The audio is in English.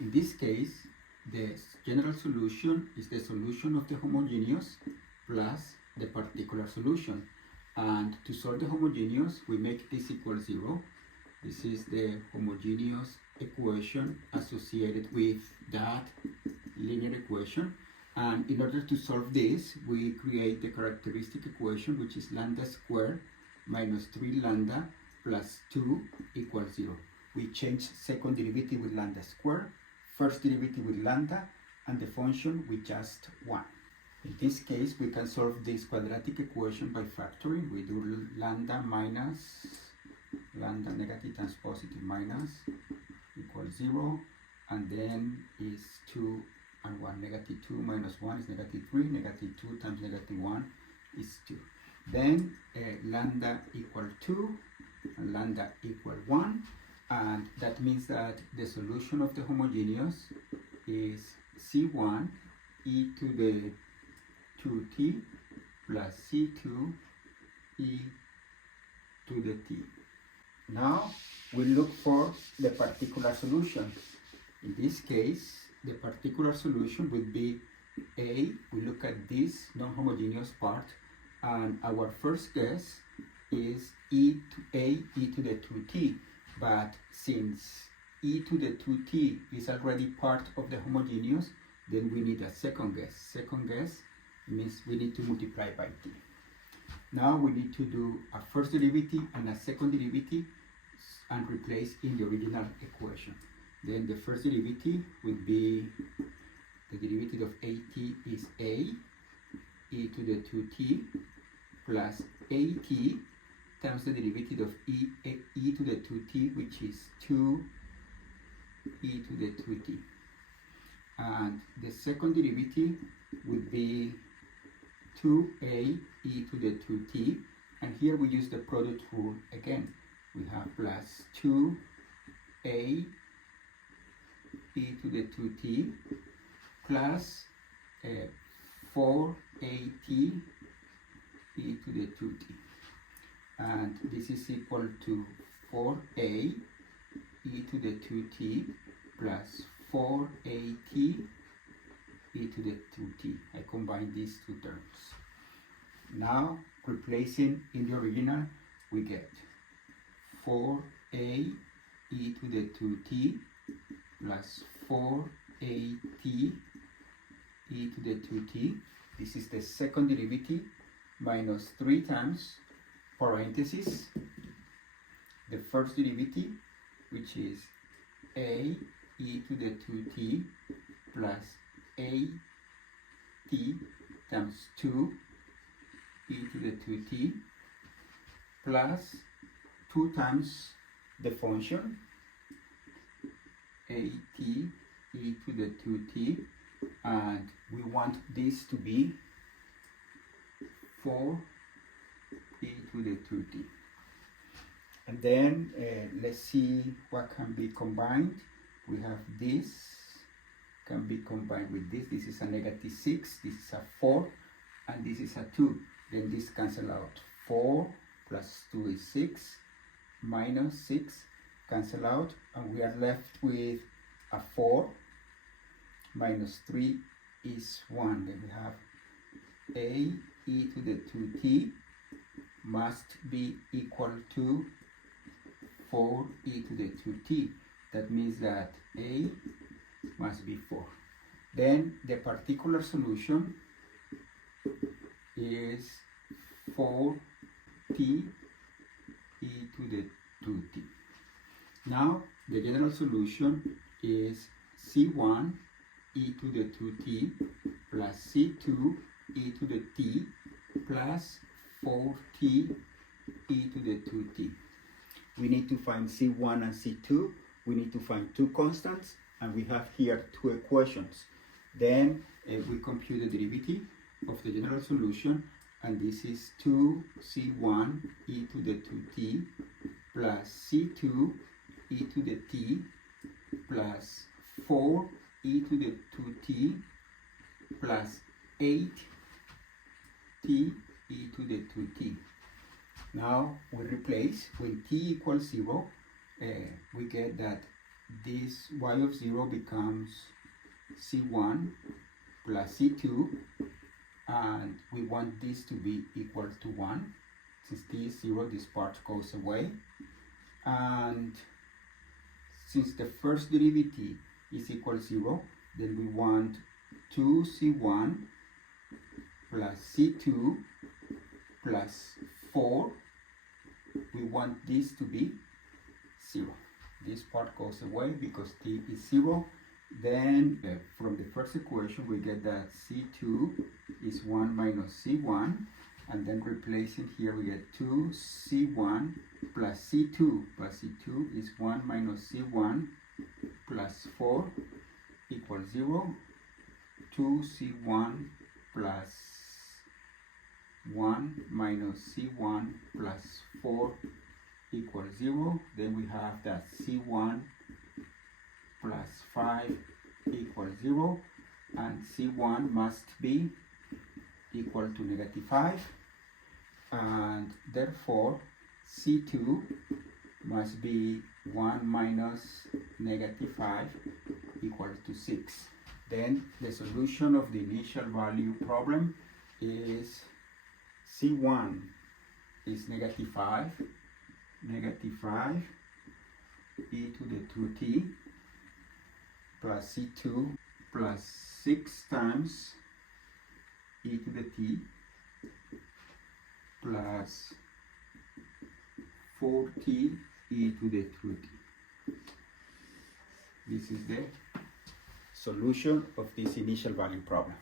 In this case, the general solution is the solution of the homogeneous plus the particular solution. And to solve the homogeneous, we make this equal 0. This is the homogeneous equation associated with that linear equation. And in order to solve this, we create the characteristic equation, which is lambda squared minus 3 lambda plus 2 equals 0. We change second derivative with lambda squared, first derivative with lambda, and the function with just 1. In this case, we can solve this quadratic equation by factoring. We do lambda minus lambda negative times positive minus equals 0, and then is 2 and 1. Negative 2 minus 1 is negative 3. Negative 2 times negative 1 is 2. Then lambda equal 2 and lambda equal 1, and that means that the solution of the homogeneous is C1 e to the 2t plus C2 e to the t. Now we look for the particular solution. In this case, the particular solution would be A. We look at this non-homogeneous part, and our first guess is A e to the 2t. But since e to the 2t is already part of the homogeneous, then we need a second guess. Second guess means we need to multiply by t. Now we need to do a first derivative and a second derivative and replace in the original equation. Then the first derivative would be the derivative of at is a e to the 2t plus at times the derivative of e to the 2t, which is 2 e to the 2t. And the second derivative would be 2a e to the 2t, and here we use the product rule again. We have plus 2a e to the 2t plus 4at e to the 2t, and this is equal to 4a e to the 2t plus 4at e to the 2t. I combine these two terms. Now, replacing in the original, we get 4a e to the 2t plus 4at e to the 2t. This is the second derivative minus 3 times parentheses the first derivative, which is a e to the 2t plus a t times 2 e to the 2t plus 2 times the function a t e to the 2t, and we want this to be 4 e to the 2t. And then let's see what can be combined. We have this can be combined with this. This is a negative 6, this is a 4, and this is a 2. Then this cancel out. 4 plus 2 is 6, minus 6 cancel out, and we are left with a 4 minus 3 is 1. Then we have a e to the 2t must be equal to 4 e to the 2t. That means that a must be 4. Then the particular solution is 4t e to the 2t. Now the general solution is C1 e to the 2t plus C2 e to the t plus 4t e to the 2t. We need to find C1 and C2. We need to find two constants, and we have here two equations. Then we compute the derivative of the general solution, and this is 2c1 e to the 2t plus c2 e to the t plus 4 e to the 2t plus 8t e to the 2t. Now we replace when t equals 0, we get that this y of 0 becomes c1 plus c2, and we want this to be equal to 1. Since t is 0, this part goes away. And since the first derivative is equal to 0, then we want 2c1 plus c2 plus 4. We want this to be 0. This part goes away because t is 0. Then from the first equation we get that c2 is 1 minus c1, and then replacing here we get 2c1 plus c2, but c2 is 1 minus c1 plus 4 equals 0. 2c1 plus 1 minus c1 plus 4 equals 0. Then we have that c1 plus 5 equals 0, and c1 must be equal to negative 5, and therefore c2 must be 1 minus negative 5 equals to 6. Then the solution of the initial value problem is c1 is negative 5 e to the 2t plus c2 plus 6 times e to the t plus 4t e to the 2t. This is the solution of this initial value problem.